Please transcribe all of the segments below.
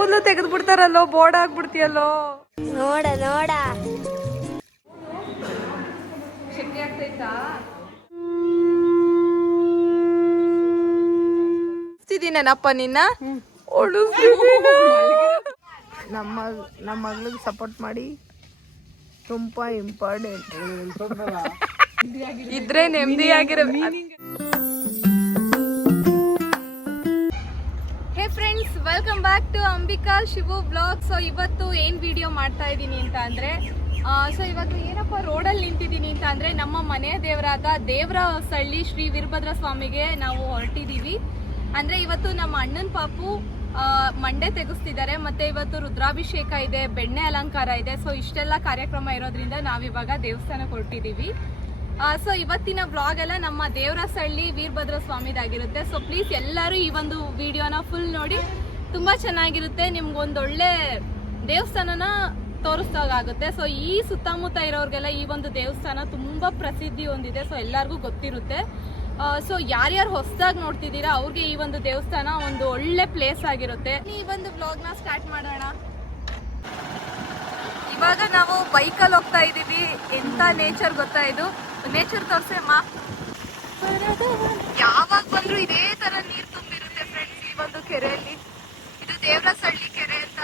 ಕೂದಲು ತೆಗೆದು ಬಿಡ್ತಾರಲ್ಲೋ, ಬೋರ್ಡ್ ಆಗ್ಬಿಡ್ತೀಯಲ್ಲೋ. ನೋಡ ನೋಡ ಶೆಕೆ ಆಗ್ತೈತಾ? ನೆನಪ್ಪ ನಿನ್ನ ನಮ್ಮ ಮಗಳಿಗೆ ಸಪೋರ್ಟ್ ಮಾಡಿ, ತುಂಬಾ ಇಂಪಾರ್ಟೆಂಟ್. ಇದ್ರೆ ನೆಮ್ಮದಿಯಾಗಿರೋ. Hey friends, welcome back to Ambika Shivu blog. So ಇವತ್ತು ಏನು ವಿಡಿಯೋ ಮಾಡ್ತಾ ಇದ್ದೀನಿ ಅಂತ ಅಂದರೆ, ಸೊ ಇವತ್ತು ಏನಪ್ಪ ರೋಡಲ್ಲಿ ನಿಂತಿದ್ದೀನಿ ಅಂತ ಅಂದರೆ, ನಮ್ಮ ಮನೆಯ ದೇವರಾದ ದೇವರಸಳ್ಳಿ ಶ್ರೀ ವೀರಭದ್ರ ಸ್ವಾಮಿಗೆ ನಾವು ಹೊರಟಿದ್ದೀವಿ. ಅಂದರೆ ಇವತ್ತು ನಮ್ಮ ಅಣ್ಣನ ಪಾಪು ಮಂಡೆ ತೆಗೆಸ್ತಿದ್ದಾರೆ, ಮತ್ತು ಇವತ್ತು ರುದ್ರಾಭಿಷೇಕ ಇದೆ, ಬೆಣ್ಣೆ ಅಲಂಕಾರ ಇದೆ. ಸೊ ಇಷ್ಟೆಲ್ಲ ಕಾರ್ಯಕ್ರಮ ಇರೋದ್ರಿಂದ ನಾವಿವಾಗ ದೇವಸ್ಥಾನಕ್ಕೆ ಹೊರಟಿದ್ದೀವಿ. ಸೊ ಇವತ್ತಿನ ವ್ಲಾಗ್ ಎಲ್ಲ ನಮ್ಮ ದೇವರಸಳ್ಳಿ ವೀರಭದ್ರ ಸ್ವಾಮಿದಾಗಿರುತ್ತೆ. ಸೊ ಪ್ಲೀಸ್ ಎಲ್ಲರೂ ಈ ಒಂದು ವಿಡಿಯೋನ ಫುಲ್ ನೋಡಿ, ತುಂಬ ಚೆನ್ನಾಗಿರುತ್ತೆ. ನಿಮ್ಗೊಂದೊಳ್ಳೆ ದೇವಸ್ಥಾನನ ತೋರಿಸ್ದಾಗುತ್ತೆ. ಸೊ ಈ ಸುತ್ತಮುತ್ತ ಇರೋರಿಗೆಲ್ಲ ಈ ಒಂದು ದೇವಸ್ಥಾನ ತುಂಬ ಪ್ರಸಿದ್ಧಿ ಹೊಂದಿದೆ. ಸೊ ಎಲ್ಲರಿಗೂ ಗೊತ್ತಿರುತ್ತೆ. ಸೊ ಯಾರ್ಯಾರು ಹೊಸದಾಗಿ ನೋಡ್ತಿದ್ದೀರಾ ಅವ್ರಿಗೆ ಈ ಒಂದು ದೇವಸ್ಥಾನ ಒಂದು ಒಳ್ಳೆ ಪ್ಲೇಸ್ ಆಗಿರುತ್ತೆ. ಈ ಒಂದು ವ್ಲಾಗ್ನ ಸ್ಟಾರ್ಟ್ ಮಾಡೋಣ. ಇವಾಗ ನಾವು ಬೈಕಲ್ಲಿ ಹೋಗ್ತಾ ಇದ್ದೀವಿ. ಎಂತ ನೇಚರ್ ಗೊತ್ತಾ ಇದು? ನೇಚರ್ ತೋರ್ಸಮ್ಮ. ಯಾವಾಗ ಬಂದ್ರು ಇದೇ ತರ ನೀರು ತುಂಬಿರುತ್ತೆ ಫ್ರೆಂಡ್ಸ್ ಈ ಒಂದು ಕೆರೆಯಲ್ಲಿ. ಇದು ದೇವರಸಳ್ಳಿ ಕೆರೆ ಅಂತ.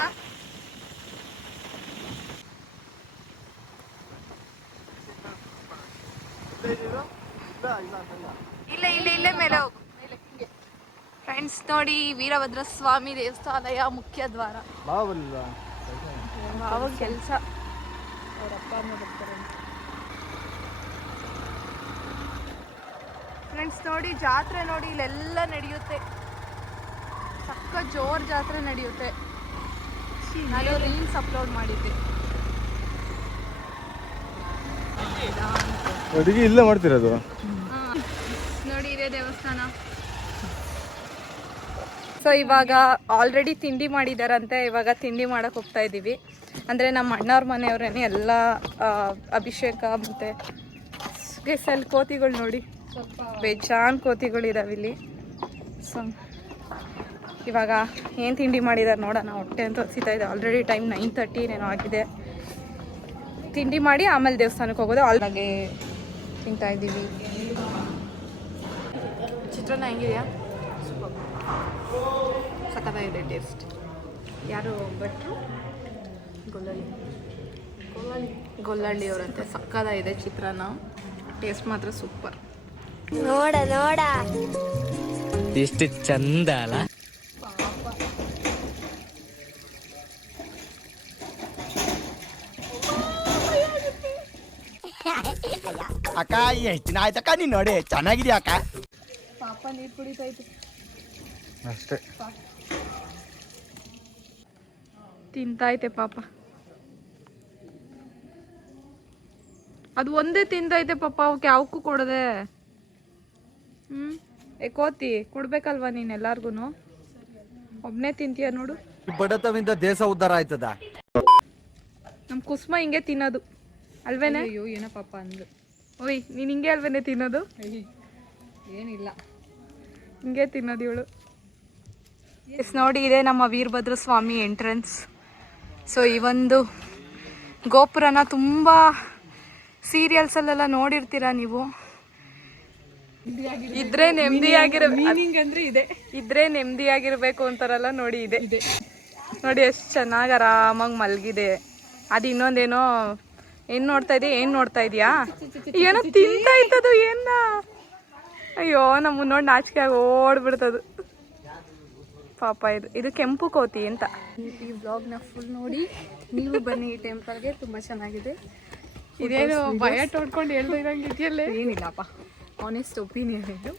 ಇಲ್ಲೇ ಮೇಲೆ ಹೋಗು ಫ್ರೆಂಡ್ಸ್. ನೋಡಿ, ವೀರಭದ್ರ ಸ್ವಾಮಿ ದೇವಸ್ಥಾನಯ ಮುಖ್ಯ ದ್ವಾರ. ಅವಾಗ ಕೆಲಸ ಅವರಪ್ಪ ಅಮ್ಮ ಬರ್ತಾರೆ ಫ್ರೆಂಡ್ಸ್. ನೋಡಿ ಜಾತ್ರೆ ನೋಡಿ, ಇಲ್ಲೆಲ್ಲ ನಡೆಯುತ್ತೆ. ಸಕ್ಕ ಜೋರ್ ಜಾತ್ರೆ ನಡೆಯುತ್ತೆ. ನಾನು ರೀಲ್ಸ್ ಅಪ್ಲೋಡ್ ಮಾಡಿದ್ದೆ. ಅಡಿಗೆ ಇಲ್ಲೇ ಮಾಡ್ತಿರೋದು. ನೋಡಿ ಇದೇ ದೇವಸ್ಥಾನ. ಸೊ ಇವಾಗ ಆಲ್ರೆಡಿ ತಿಂಡಿ ಮಾಡಿದಾರಂತೆ. ಇವಾಗ ತಿಂಡಿ ಮಾಡಕ್ ಹೋಗ್ತಾ ಇದ್ದೀವಿ. ಅಂದರೆ ನಮ್ಮ ಅಣ್ಣವ್ರ ಮನೆಯವ್ರೇನೆ ಎಲ್ಲ ಅಭಿಷೇಕ ಮತ್ತು ಅಲ್ಲಿ ಕೋತಿಗಳು ನೋಡಿ, ಬೇಜಾನ್ ಕೋತಿಗಳಿದಾವೆ ಇಲ್ಲಿ. ಸೊ ಇವಾಗ ಏನು ತಿಂಡಿ ಮಾಡಿದ್ದಾರೆ ನೋಡೋಣ. ಹೊಟ್ಟೆ ಅಂತ ಹಸಿತಾ ಇದೆ. ಆಲ್ರೆಡಿ ಟೈಮ್ 9:30 ಏನೋ ಆಗಿದೆ. ತಿಂಡಿ ಮಾಡಿ ಆಮೇಲೆ ದೇವಸ್ಥಾನಕ್ಕೆ ಹೋಗೋದು. ಆಲ್ರೆಡಿ ತಿಂತಾ ಇದ್ದೀವಿ. ಚಿತ್ರಾನ್ನ ಹೆಂಗಿದೆಯಾ? ಸಖತ್ತಾಗಿದೆ ಟೇಸ್ಟ್. ಯಾರು ಭಟ್ರು? ಗೊಲ್ಲಳ್ಳಿ ಅವರಂತೆ. ಸಕ್ಕತ್ತಾಗಿದೆ ಚಿತ್ರಾನ್ನ. ಟೇಸ್ಟ್ ಮಾತ್ರ ಸೂಪರ್. ನೋಡ ನೋಡ ಎಷ್ಟು ಚಂದ ಅಲ್ಲ. ಅಕ್ಕ ಎಷ್ಟು ದಿನ ಆಯ್ತಕ್ಕ ನೀನ್ ನೋಡಿ, ಚೆನ್ನಾಗಿದ್ಯಾ ಅಕ್ಕ? ಪಾಪ ನೀರು ಕುಡಿತೈತೆ ಅಷ್ಟೇ. ತಿಂತೈತೆ ಪಾಪ. ಅದು ಒಂದೇ ತಿಂತೈತೆ ಪಾಪ. ಅವಕ್ಕೆ ಯಾವಕ್ಕೂ ಕೊಡದೆ. ಕೋತಿ ಕೊಡ್ಬೇಕಲ್ವಾ ನೀನ್ ಎಲ್ಲಾರ್ಗು? ಒಬ್ನೇ ತಿಂತೀಯ ನೋಡು. ಬಡತವಿಂದ ದೇಶ ಉದ್ಧಾರ ಆಯ್ತದ. ನಮ್ ಕುಸುಮ ಹಿಂಗೆ ತಿನ್ನೋದು ಅಲ್ವೇನೆ? ಅಯ್ಯೋ ಏನೋ ಪಾಪ ಅಂದ್ರು. ಓಯ್ ನೀನ್ ಹಿಂಗೆ ಅಲ್ವೇನೆ ತಿನ್ನೋದು? ಏನಿಲ್ಲ, ಹಿಂಗೆ ತಿನ್ನೋದು ಇವಳು. ಎಸ್ ನೋಡಿ, ಇದೆ ನಮ್ಮ ವೀರಭದ್ರ ಸ್ವಾಮಿ ಎಂಟ್ರೆನ್ಸ್. ಸೊ ಈ ಒಂದು ಗೋಪುರನ ತುಂಬ ಸೀರಿಯಲ್ಸಲ್ಲೆಲ್ಲ ನೋಡಿರ್ತೀರ ನೀವು. ಇದ್ರೆ ನೆಮ್ಮದಿಯಾಗಿರ್ಬೇಕು ಅಂತಾರಲ್ಲ ನೋಡಿ, ಇದೆ ನೋಡಿ ಎಷ್ಟು ಚೆನ್ನಾಗಿ ಆರಾಮಾಗಿ ಮಲಗಿದೆ. ಅದು ಇನ್ನೊಂದೇನೋ ಏನ್ ನೋಡ್ತಾ ಇದೀಯಾ? ಏನೋ ತಿಂತಾ ಇತ್ತದು ಏನ. ಅಯ್ಯೋ ನಮ್ಮ ನೋಡಿ ನಾಚಿಕೆ ಆಗಿ ಓಡ್ಬಿಡ್ತದು ಪಾಪ. ಇದು ಕೆಂಪು ಕೋತಿ ಅಂತ. ಈ ವ್ಲಾಗ್ನ ಫುಲ್ ನೋಡಿ, ನೀವು ಬನ್ನಿ ಈ ಟೆಂಪಲ್ಗೆ. ತುಂಬ ಚೆನ್ನಾಗಿದೆ. ಇದೇನು ಭಯ ತೋಡ್ಕೊಂಡು ಹೇಳ್ತಾ ಇರಂಗೆ ಇದೆಯಲ್ಲೇ? ಏನಿಲ್ಲಪ್ಪ, ಆನೆಸ್ಟ್ ಒಪಿನಿಯನ್ ಇದು.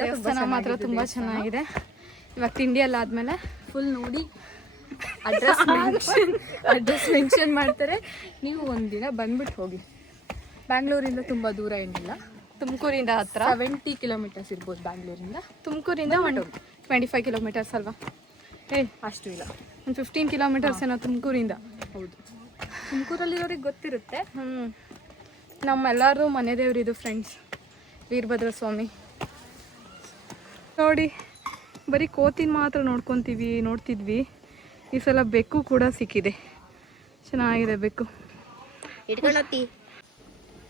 ದೇವಸ್ಥಾನ ಮಾತ್ರ ತುಂಬ ಚೆನ್ನಾಗಿದೆ. ಇವಾಗ ತಿಂಡಿ ಎಲ್ಲ ಆದಮೇಲೆ ಫುಲ್ ನೋಡಿ ಅಡ್ರೆಸ್ ಮೆನ್ಷನ್ ಮಾಡ್ತಾರೆ. ನೀವು ಒಂದಿನ ಬಂದ್ಬಿಟ್ಟು ಹೋಗಿ. ಬ್ಯಾಂಗ್ಳೂರಿಂದ ತುಂಬ ದೂರ ಏನಿಲ್ಲ. ತುಮಕೂರಿಂದ ಹತ್ರ 70 ಕಿಲೋಮೀಟರ್ಸ್ ಇರ್ಬೋದು. ಬ್ಯಾಂಗ್ಳೂರಿಂದ ತುಮಕೂರಿಂದ 25 ಕಿಲೋಮೀಟರ್ಸ್ ಅಲ್ವಾ? ಅಷ್ಟು ಇಲ್ಲ, ಒಂದು 15 ಕಿಲೋಮೀಟರ್ಸ್ ಏನೋ ತುಮಕೂರಿಂದ. ಹೌದು, ತುಮಕೂರಲ್ಲಿರೋರಿಗೆ ಗೊತ್ತಿರುತ್ತೆ. ನಮ್ಮೆಲ್ಲರೂ ಮನೆ ದೇವರಿದು ಫ್ರೆಂಡ್ಸ್, ವೀರಭದ್ರ ಸ್ವಾಮಿ. ನೋಡಿ ಬರೀ ಕೋತಿನ ಮಾತ್ರ ನೋಡ್ತಿದ್ವಿ. ಈ ಸಲ ಬೆಕ್ಕು ಕೂಡ ಸಿಕ್ಕಿದೆ, ಚೆನ್ನಾಗಿದೆ ಬೆಕ್ಕು.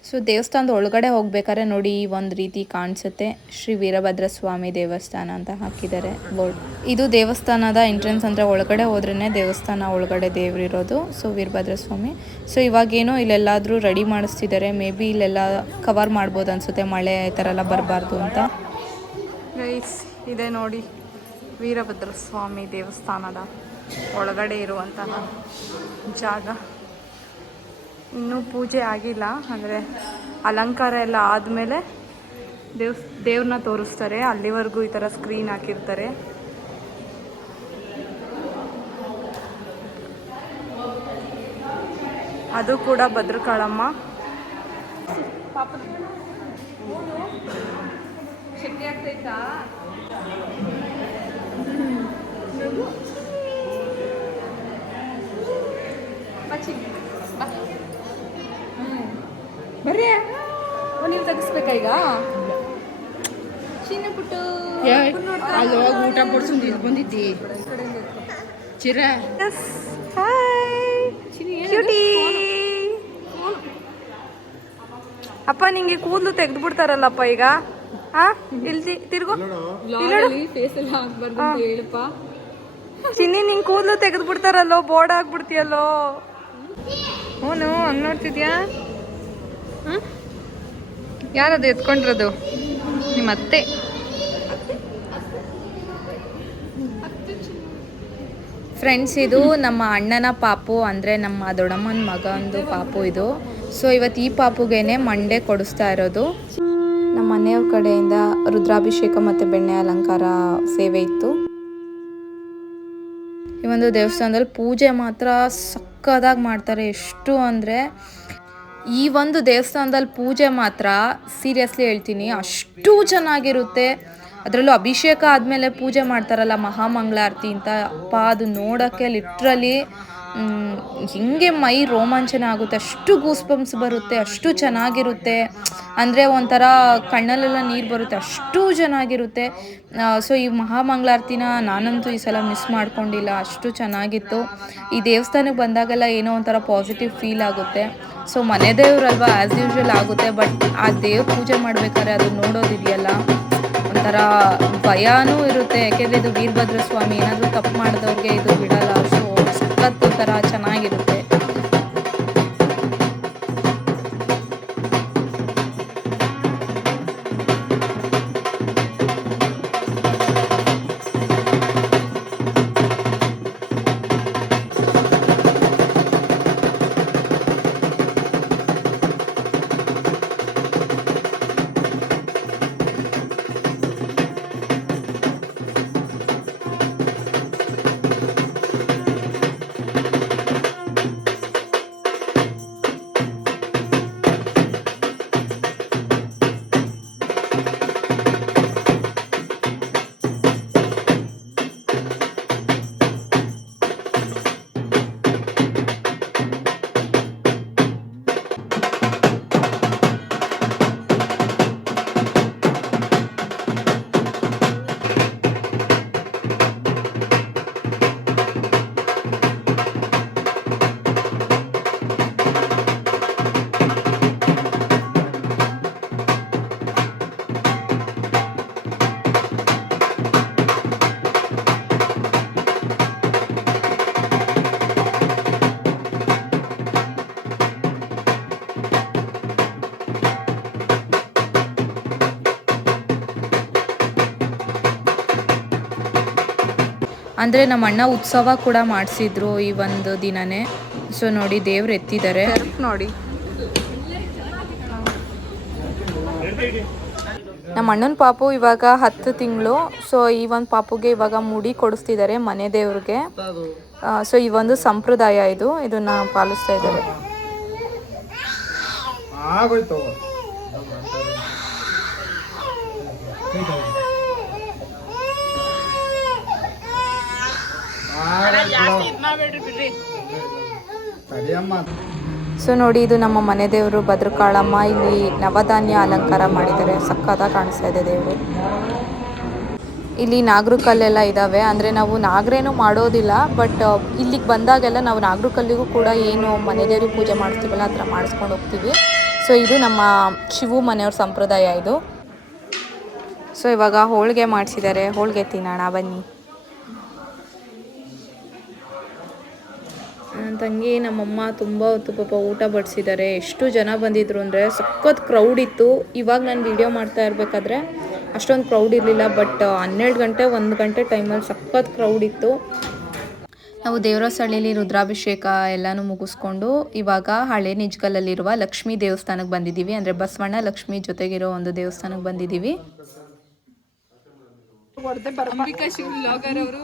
ಸೊ ದೇವಸ್ಥಾನದ ಒಳಗಡೆ ಹೋಗ್ಬೇಕಾದ್ರೆ ನೋಡಿ ಈ ಒಂದು ರೀತಿ ಕಾಣಿಸುತ್ತೆ, ಶ್ರೀ ವೀರಭದ್ರ ಸ್ವಾಮಿ ದೇವಸ್ಥಾನ ಅಂತ ಹಾಕಿದ್ದಾರೆ ಬೋರ್ಡ್. ಇದು ದೇವಸ್ಥಾನದ ಎಂಟ್ರೆನ್ಸ್, ಅಂದರೆ ಒಳಗಡೆ ಹೋದ್ರೇ ದೇವಸ್ಥಾನ ಒಳಗಡೆ ದೇವರಿರೋದು. ಸೊ ವೀರಭದ್ರ ಸ್ವಾಮಿ. ಸೊ ಇವಾಗೇನೋ ಇಲ್ಲೆಲ್ಲಾದರೂ ರೆಡಿ ಮಾಡಿಸ್ತಿದ್ದಾರೆ, ಮೇ ಬಿ ಇಲ್ಲೆಲ್ಲ ಕವರ್ ಮಾಡ್ಬೋದು ಅನಿಸುತ್ತೆ, ಮಳೆ ಈ ಥರ ಎಲ್ಲ ಬರಬಾರ್ದು ಅಂತ. ಗೈಸ್ ಇದೆ ನೋಡಿ ವೀರಭದ್ರ ಸ್ವಾಮಿ ದೇವಸ್ಥಾನದ ಒಳಗಡೆ ಇರುವಂತಹ ಜಾಗ. ಇನ್ನೂ ಪೂಜೆ ಆಗಿಲ್ಲ, ಅಂದರೆ ಅಲಂಕಾರ ಎಲ್ಲ ಆದಮೇಲೆ ದೇವ್ರನ್ನ ತೋರಿಸ್ತಾರೆ. ಅಲ್ಲಿವರೆಗೂ ಈ ಥರ ಸ್ಕ್ರೀನ್ ಹಾಕಿರ್ತಾರೆ. ಅದು ಕೂಡ ಭದ್ರಕಾಳಮ್ಮ. ಶಕ್ತಿ ಆಗ್ತೈತಾ? ಬರ್ರಿ, ನೀವು ತೆಗಿಸ್ಬೇಕಾ ಈಗ? ಚಿನ್ನ ಪುಟ್ಟು ಅಲ್ಲಿ ಹೋಗಿ ಊಟ ಕೊಡ್ಸೊಂದು ಇಲ್ಲಿ ಬಂದಿದ್ದಿ ಚಿರ. ಅಪ್ಪ ನಿಂಗೆ ಕೂದಲು ತೆಗೆದು ಬಿಡ್ತಾರಲ್ಲಪ್ಪ ಈಗ. ಇಲ್ಲಿ ತಿರ್ಗು, ಚಿನ್ನಿ ನಿಂಗೆ ಕೂದಲು ತೆಗೆದು ಬಿಡ್ತಾರಲ್ಲೋ, ಬೋರ್ಡ್ ಆಗ್ಬಿಡ್ತೀಯಲ್ಲೋ. ಹ್ಞೂ ಹಂಗೆ ನೋಡ್ತಿದ್ಯಾ? ಯಾರದು ಎತ್ಕೊಂಡಿರೋದು? ನಿಮ್ಮ ಅತ್ತೆ. ಫ್ರೆಂಡ್ಸ್, ಇದು ನಮ್ಮ ಅಣ್ಣನ ಪಾಪು, ಅಂದರೆ ನಮ್ಮ ದೊಡ್ಡಮ್ಮನ ಮಗಂದು ಪಾಪು ಇದು. ಸೊ ಇವತ್ತು ಈ ಪಾಪುಗೇನೆ ಮಂಡೆ ಕೊಡಿಸ್ತಾ ಇರೋದು. ನಮ್ಮ ಮನೆಯವ್ರ ಕಡೆಯಿಂದ ರುದ್ರಾಭಿಷೇಕ ಮತ್ತು ಬೆಣ್ಣೆ ಅಲಂಕಾರ ಸೇವೆ ಇತ್ತು. ಈ ಒಂದು ದೇವಸ್ಥಾನದಲ್ಲಿ ಪೂಜೆ ಮಾತ್ರ ಸಕ್ಕದಾಗಿ ಮಾಡ್ತಾರೆ. ಎಷ್ಟು ಅಂದರೆ ಈ ಒಂದು ದೇವಸ್ಥಾನದಲ್ಲಿ ಪೂಜೆ ಮಾತ್ರ ಸೀರಿಯಸ್ಲಿ ಹೇಳ್ತೀನಿ, ಅಷ್ಟು ಚೆನ್ನಾಗಿರುತ್ತೆ. ಅದರಲ್ಲೂ ಅಭಿಷೇಕ ಆದಮೇಲೆ ಪೂಜೆ ಮಾಡ್ತಾರಲ್ಲ, ಮಹಾಮಂಗಳಾರತಿ ಅಂತ, ಅಪ್ಪ ಅದು ನೋಡೋಕ್ಕೆ ಲಿಟ್ರಲಿ ಹಿಂಗೆ ಮೈ ರೋಮಾಂಚನ ಆಗುತ್ತೆ. ಅಷ್ಟು ಗೂಸ್ಬಂಪ್ಸ್ ಬರುತ್ತೆ, ಅಷ್ಟು ಚೆನ್ನಾಗಿರುತ್ತೆ. ಅಂದರೆ ಒಂಥರ ಕಣ್ಣಲ್ಲೆಲ್ಲ ನೀರು ಬರುತ್ತೆ, ಅಷ್ಟು ಚೆನ್ನಾಗಿರುತ್ತೆ. ಸೊ ಈ ಮಹಾಮಂಗಳಾರತಿನ ನಾನಂತೂ ಈ ಸಲ ಮಿಸ್ ಮಾಡ್ಕೊಂಡಿಲ್ಲ, ಅಷ್ಟು ಚೆನ್ನಾಗಿತ್ತು. ಈ ದೇವಸ್ಥಾನಕ್ಕೆ ಬಂದಾಗೆಲ್ಲ ಏನೋ ಒಂಥರ ಪಾಸಿಟಿವ್ ಫೀಲ್ ಆಗುತ್ತೆ. ಸೊ ಮನೆ ದೇವ್ರಲ್ವಾ, ಆ್ಯಸ್ ಯೂಶ್ವಲ್ ಆಗುತ್ತೆ. ಬಟ್ ಆ ದೇವ್ರ ಪೂಜೆ ಮಾಡ್ಬೇಕಾದ್ರೆ ಅದು ನೋಡೋದಿದೆಯಲ್ಲ, ಒಂಥರ ಭಯನೂ ಇರುತ್ತೆ. ಯಾಕೆಂದರೆ ಇದು ವೀರಭದ್ರ ಸ್ವಾಮಿ, ಏನಾದರೂ ತಪ್ಪು ಮಾಡಿದವ್ರಿಗೆ ಇದು ಬಿಡಲ್ಲ. ಸೊ ಸಖತ್ತು ಥರ ಚೆನ್ನಾಗಿರುತ್ತೆ. ಅಂದರೆ ನಮ್ಮ ಅಣ್ಣ ಉತ್ಸವ ಕೂಡ ಮಾಡಿಸಿದ್ರು ಈ ಒಂದು ದಿನನೇ. ಸೊ ನೋಡಿ ದೇವ್ರು ಎತ್ತಿದ್ದಾರೆ ನೋಡಿ. ನಮ್ಮ ಅಣ್ಣನ ಪಾಪು ಇವಾಗ 10 ತಿಂಗಳು. ಸೊ ಈ ಒಂದು ಪಾಪುಗೆ ಇವಾಗ ಮುಡಿ ಕೊಡಿಸ್ತಿದ್ದಾರೆ ಮನೆ ದೇವ್ರಿಗೆ. ಸೊ ಈ ಒಂದು ಸಂಪ್ರದಾಯ ಇದನ್ನ ಪಾಲಿಸ್ತಾ ಇದ್ದಾರೆ. ಸೊ ನೋಡಿ, ಇದು ನಮ್ಮ ಮನೆ ದೇವರು ಭದ್ರಕಾಳಮ್ಮ. ಇಲ್ಲಿ ನವಧಾನ್ಯ ಅಲಂಕಾರ ಮಾಡಿದ್ದಾರೆ, ಸಕ್ಕತ್ತಾಗಿ ಕಾಣಿಸ್ತಾ ಇದೆ ದೇವರು. ಇಲ್ಲಿ ನಾಗರು ಕಲ್ಲೆಲ್ಲ ಇದ್ದಾವೆ. ಅಂದರೆ ನಾವು ನಾಗರೇನು ಮಾಡೋದಿಲ್ಲ, ಬಟ್ ಇಲ್ಲಿಗೆ ಬಂದಾಗೆಲ್ಲ ನಾವು ನಾಗರು ಕಲ್ಲಿಗೂ ಕೂಡ ಏನು ಮನೆ ದೇವ್ರಿಗೆ ಪೂಜೆ ಮಾಡ್ತೀವಲ್ಲ ಆ ಥರ ಮಾಡಿಸ್ಕೊಂಡು ಹೋಗ್ತೀವಿ. ಸೊ ಇದು ನಮ್ಮ ಶಿವು ಮನೆಯವ್ರ ಸಂಪ್ರದಾಯ ಇದು. ಸೊ ಇವಾಗ ಹೋಳಿಗೆ ಮಾಡಿಸಿದ್ದಾರೆ, ಹೋಳಿಗೆ ತಿನ್ನೋಣ ಬನ್ನಿ. ನನ್ನ ತಂಗಿ ನಮ್ಮಮ್ಮ ತುಂಬ ಹೊತ್ತು ಪಾಪ ಊಟ ಬಡಿಸಿದ್ದಾರೆ. ಎಷ್ಟು ಜನ ಬಂದಿದ್ರು ಅಂದರೆ ಸಖತ್ ಕ್ರೌಡ್ ಇತ್ತು. ಇವಾಗ ನಾನು ವಿಡಿಯೋ ಮಾಡ್ತಾ ಇರಬೇಕಾದ್ರೆ ಅಷ್ಟೊಂದು ಕ್ರೌಡ್ ಇರಲಿಲ್ಲ, ಬಟ್ 12 ಗಂಟೆ 1 ಗಂಟೆ ಟೈಮಲ್ಲಿ ಸಖತ್ ಕ್ರೌಡ್ ಇತ್ತು. ನಾವು ದೇವರಸಳ್ಳಿಲಿ ರುದ್ರಾಭಿಷೇಕ ಎಲ್ಲನೂ ಮುಗಿಸ್ಕೊಂಡು ಇವಾಗ ಹಳೆ ನಿಜ್ಗಲಲ್ಲಿರುವ ಲಕ್ಷ್ಮೀ ದೇವಸ್ಥಾನಕ್ಕೆ ಬಂದಿದ್ದೀವಿ. ಅಂದರೆ ಬಸವಣ್ಣ ಲಕ್ಷ್ಮಿ ಜೊತೆಗಿರೋ ಒಂದು ದೇವಸ್ಥಾನಕ್ಕೆ ಬಂದಿದ್ದೀವಿ. ಅಂಬಿಕಾ ಶಿವ್ ವ್ಲಾಗರ್ ಅವರು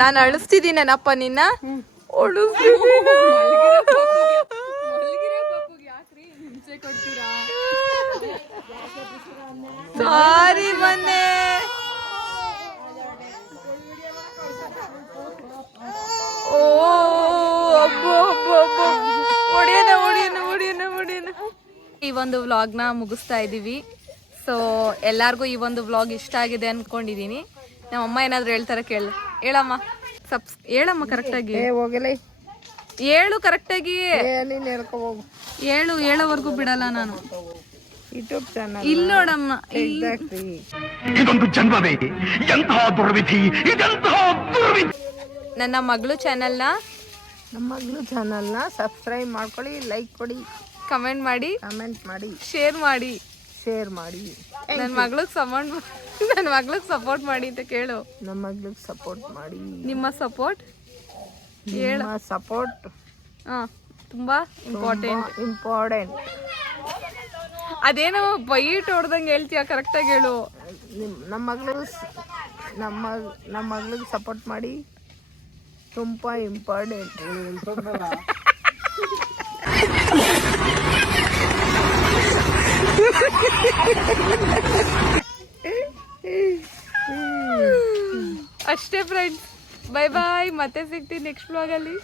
ನಾನು ಅಳಿಸ್ತಿದ್ದೀನಪ್ಪ ನಿನ್ನ. ಸಾರಿ ಬನ್ನೆ. ಓ ಈ ಒಂದು ವ್ಲಾಗ್ನ ಮುಗಿಸ್ತಾ ಇದ್ದೀವಿ. ಸೊ ಎಲ್ಲರಿಗೂ ಈ ಒಂದು ವ್ಲಾಗ್ ಇಷ್ಟ ಆಗಿದೆ ಅಂದ್ಕೊಂಡಿದ್ದೀನಿ. ನಮ್ಮಮ್ಮ ಏನಾದರೂ ಹೇಳ್ತಾರೆ ಹೇಳಮ್ಮ. ಹೇಳಮ್ಮ ಕರೆಕ್ಟಾಗಿ ಹೇಳು. ಕರೆಕ್ಟಾಗಿ ಹೇಳೋವರೆಗೂ ಬಿಡಲ್ಲ ನಾನು. ಯೂಟ್ಯೂಬ್ ಚಾನಲ್ ಇಲ್ಲಿ ನೋಡಮ್ಮ. ಇದೊಂದು ಜನ್ಮವೇ, ಎಂತಹ ದುರ್ವಿಧಿ, ಇದೆಂತಹ ದುರ್ವಿಧಿ. ನನ್ನ ಮಗಳು ಚಾನಲ್ನ ನಮ್ಮ ಮಗಳು ಚಾನಲ್ನ ಸಬ್ಸ್ಕ್ರೈಬ್ ಮಾಡ್ಕೊಳ್ಳಿ, ಲೈಕ್ ಕೊಡಿ, ಕಮೆಂಟ್ ಮಾಡಿ, ಶೇರ್ ಮಾಡಿ. ನನ್ನ ಮಗಳಿಗೆ ಸಪೋರ್ಟ್ ಮಾಡಿ ಅಂತ ಕೇಳು. ನಮ್ಮ ಮಗಳಿಗೆ ಸಪೋರ್ಟ್ ಮಾಡಿ. ನಿಮ್ಮ ಸಪೋರ್ಟ್ ತುಂಬಾ ಇಂಪಾರ್ಟೆಂಟ್. ಅದೇನೋ ಬೈಟ್ ಹೊಡ್ದಂಗೆ ಹೇಳ್ತೀಯ, ಕರೆಕ್ಟಾಗಿ ಹೇಳು. ನಮ್ಮ ಮಗಳಿಗೆ ಸಪೋರ್ಟ್ ಮಾಡಿ, ತುಂಬಾ ಇಂಪಾರ್ಟೆಂಟ್. ಅಷ್ಟೇ ಫ್ರೆಂಡ್ಸ್, ಬೈ ಬಾಯ್. ಮತ್ತೆ ಸಿಗ್ತೀನಿ ನೆಕ್ಸ್ಟ್ ವ್ಲಾಗಲ್ಲಿ.